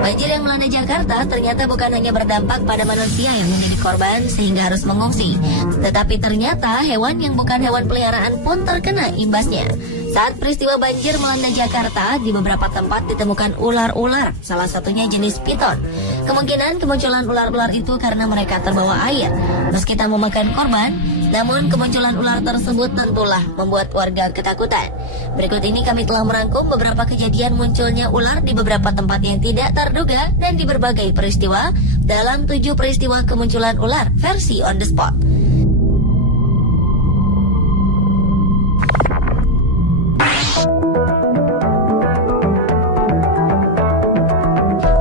Banjir yang melanda Jakarta ternyata bukan hanya berdampak pada manusia yang menjadi korban sehingga harus mengungsi, tetapi ternyata hewan yang bukan hewan peliharaan pun terkena imbasnya. Saat peristiwa banjir melanda Jakarta, di beberapa tempat ditemukan ular-ular, salah satunya jenis piton. Kemungkinan kemunculan ular-ular itu karena mereka terbawa air. Meski tak memakan korban, namun kemunculan ular tersebut tentulah membuat warga ketakutan. Berikut ini kami telah merangkum beberapa kejadian munculnya ular di beberapa tempat yang tidak terduga dan di berbagai peristiwa dalam 7 peristiwa kemunculan ular versi on the spot.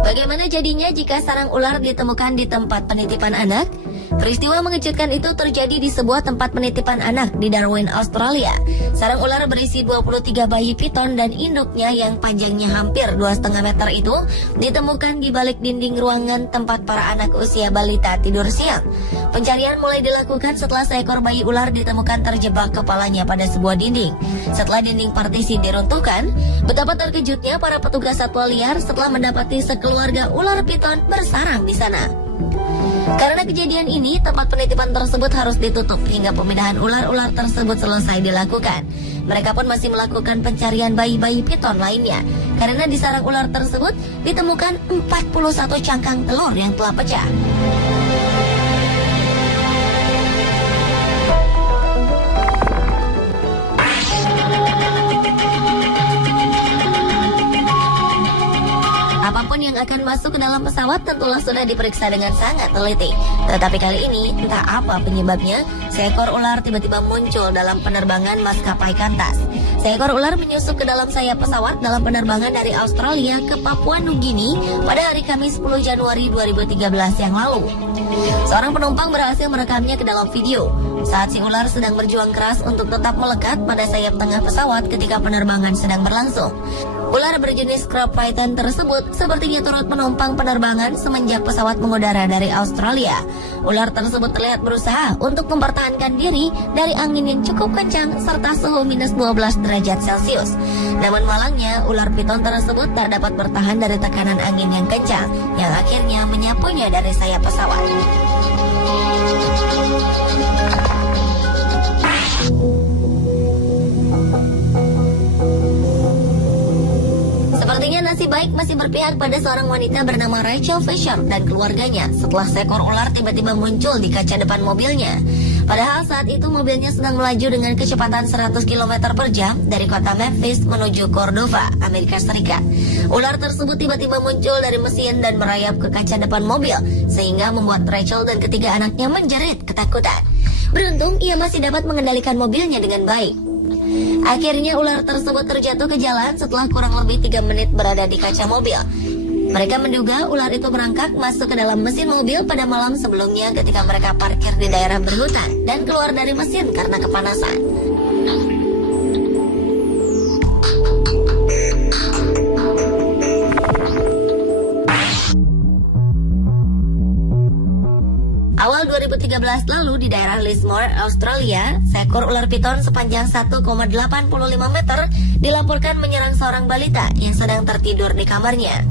Bagaimana jadinya jika sarang ular ditemukan di tempat penitipan anak? Peristiwa mengejutkan itu terjadi di sebuah tempat penitipan anak di Darwin, Australia. Sarang ular berisi 23 bayi piton dan induknya yang panjangnya hampir 2,5 meter itu ditemukan di balik dinding ruangan tempat para anak usia balita tidur siang. Pencarian mulai dilakukan setelah seekor bayi ular ditemukan terjebak kepalanya pada sebuah dinding. Setelah dinding partisi diruntuhkan, betapa terkejutnya para petugas satwa liar setelah mendapati sekeluarga ular piton bersarang di sana. Karena kejadian ini, tempat penitipan tersebut harus ditutup hingga pemindahan ular-ular tersebut selesai dilakukan. Mereka pun masih melakukan pencarian bayi-bayi piton lainnya, karena di sarang ular tersebut ditemukan 41 cangkang telur yang telah pecah. Apapun yang akan masuk ke dalam pesawat tentulah sudah diperiksa dengan sangat teliti. Tetapi kali ini, entah apa penyebabnya, seekor ular tiba-tiba muncul dalam penerbangan maskapai Qantas. Seekor ular menyusup ke dalam sayap pesawat dalam penerbangan dari Australia ke Papua Nugini pada hari Kamis 10 Januari 2013 yang lalu. Seorang penumpang berhasil merekamnya ke dalam video saat si ular sedang berjuang keras untuk tetap melekat pada sayap tengah pesawat ketika penerbangan sedang berlangsung. Ular berjenis crab python tersebut sepertinya turut menumpang penerbangan semenjak pesawat mengudara dari Australia. Ular tersebut terlihat berusaha untuk mempertahankan diri dari angin yang cukup kencang serta suhu minus 12 derajat Celcius. Namun malangnya, ular piton tersebut tak dapat bertahan dari tekanan angin yang kencang yang akhirnya menyapunya dari sayap pesawat. Sepertinya nasib baik masih berpihak pada seorang wanita bernama Rachel Fisher dan keluarganya setelah seekor ular tiba-tiba muncul di kaca depan mobilnya. Padahal saat itu mobilnya sedang melaju dengan kecepatan 100 km per jam dari kota Memphis menuju Cordova, Amerika Serikat. Ular tersebut tiba-tiba muncul dari mesin dan merayap ke kaca depan mobil sehingga membuat Rachel dan ketiga anaknya menjerit ketakutan. Beruntung ia masih dapat mengendalikan mobilnya dengan baik. Akhirnya ular tersebut terjatuh ke jalan setelah kurang lebih 3 menit berada di kaca mobil. Mereka menduga ular itu merangkak masuk ke dalam mesin mobil pada malam sebelumnya ketika mereka parkir di daerah berhutan dan keluar dari mesin karena kepanasan. Awal 2013 lalu di daerah Lismore, Australia, seekor ular piton sepanjang 1,85 meter dilaporkan menyerang seorang balita yang sedang tertidur di kamarnya.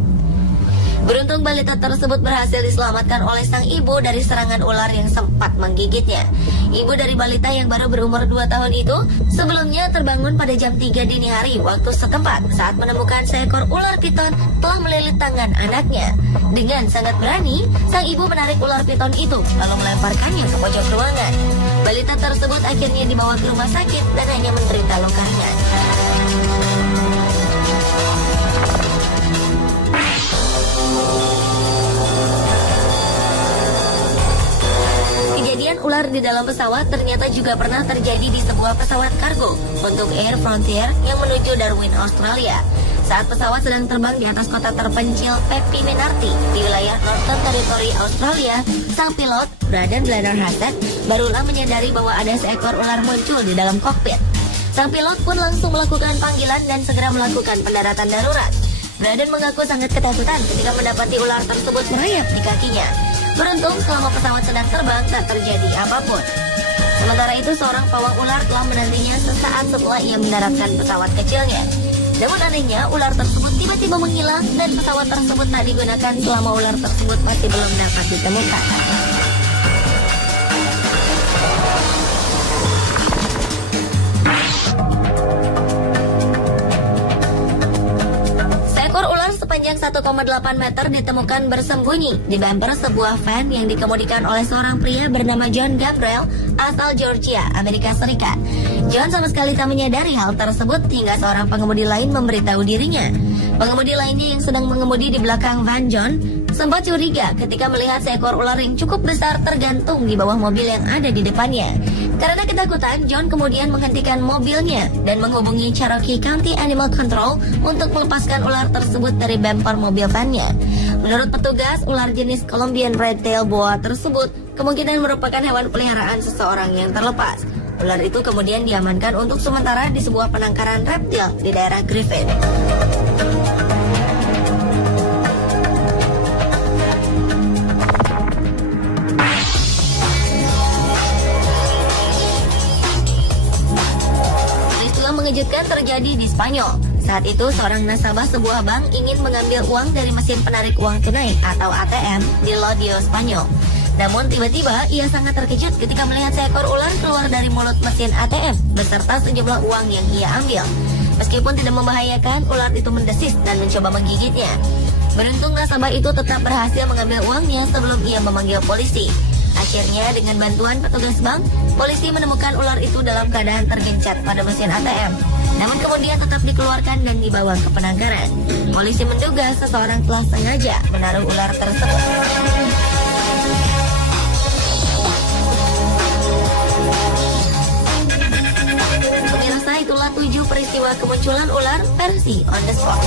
Beruntung balita tersebut berhasil diselamatkan oleh sang ibu dari serangan ular yang sempat menggigitnya. Ibu dari balita yang baru berumur 2 tahun itu sebelumnya terbangun pada jam 3 dini hari waktu setempat saat menemukan seekor ular piton telah melilit tangan anaknya. Dengan sangat berani, sang ibu menarik ular piton itu lalu melemparkannya ke pojok ruangan. Balita tersebut akhirnya dibawa ke rumah sakit dan hanya menderita luka ringan. Kejadian ular di dalam pesawat ternyata juga pernah terjadi di sebuah pesawat kargo untuk Air Frontier yang menuju Darwin, Australia. Saat pesawat sedang terbang di atas kota terpencil Pepi Menarti di wilayah Northern Territory, Australia, sang pilot, Braden Blennerhassett, barulah menyadari bahwa ada seekor ular muncul di dalam kokpit. Sang pilot pun langsung melakukan panggilan dan segera melakukan pendaratan darurat. Braden mengaku sangat ketakutan ketika mendapati ular tersebut merayap di kakinya. Beruntung selama pesawat sedang terbang tak terjadi apapun. Sementara itu seorang pawang ular telah menantinya sesaat setelah ia mendaratkan pesawat kecilnya. Namun anehnya, ular tersebut tiba-tiba menghilang dan pesawat tersebut tak digunakan selama ular tersebut masih belum dapat ditemukan. Sepanjang 1,8 meter ditemukan bersembunyi di bumper sebuah van yang dikemudikan oleh seorang pria bernama John Gabriel asal Georgia, Amerika Serikat. John sama sekali tak menyadari hal tersebut hingga seorang pengemudi lain memberitahu dirinya. Pengemudi lainnya yang sedang mengemudi di belakang van John sempat curiga ketika melihat seekor ular yang cukup besar tergantung di bawah mobil yang ada di depannya. Karena ketakutan, John kemudian menghentikan mobilnya dan menghubungi Cherokee County Animal Control untuk melepaskan ular tersebut dari bumper mobil van-nya. Menurut petugas, ular jenis Colombian Red-tailed Boa tersebut kemungkinan merupakan hewan peliharaan seseorang yang terlepas. Ular itu kemudian diamankan untuk sementara di sebuah penangkaran reptil di daerah Griffin. Mengejutkan terjadi di Spanyol. Saat itu seorang nasabah sebuah bank ingin mengambil uang dari mesin penarik uang tunai atau ATM di Lodio, Spanyol. Namun tiba-tiba ia sangat terkejut ketika melihat seekor ular keluar dari mulut mesin ATM beserta sejumlah uang yang ia ambil. Meskipun tidak membahayakan, ular itu mendesis dan mencoba menggigitnya. Beruntung nasabah itu tetap berhasil mengambil uangnya sebelum ia memanggil polisi. Akhirnya dengan bantuan petugas bank, polisi menemukan ular itu dalam keadaan tergencat pada mesin ATM. Namun kemudian tetap dikeluarkan dan dibawa ke penangkaran. Polisi menduga seseorang telah sengaja menaruh ular tersebut. Pemirsa, itulah 7 peristiwa kemunculan ular versi on the spot.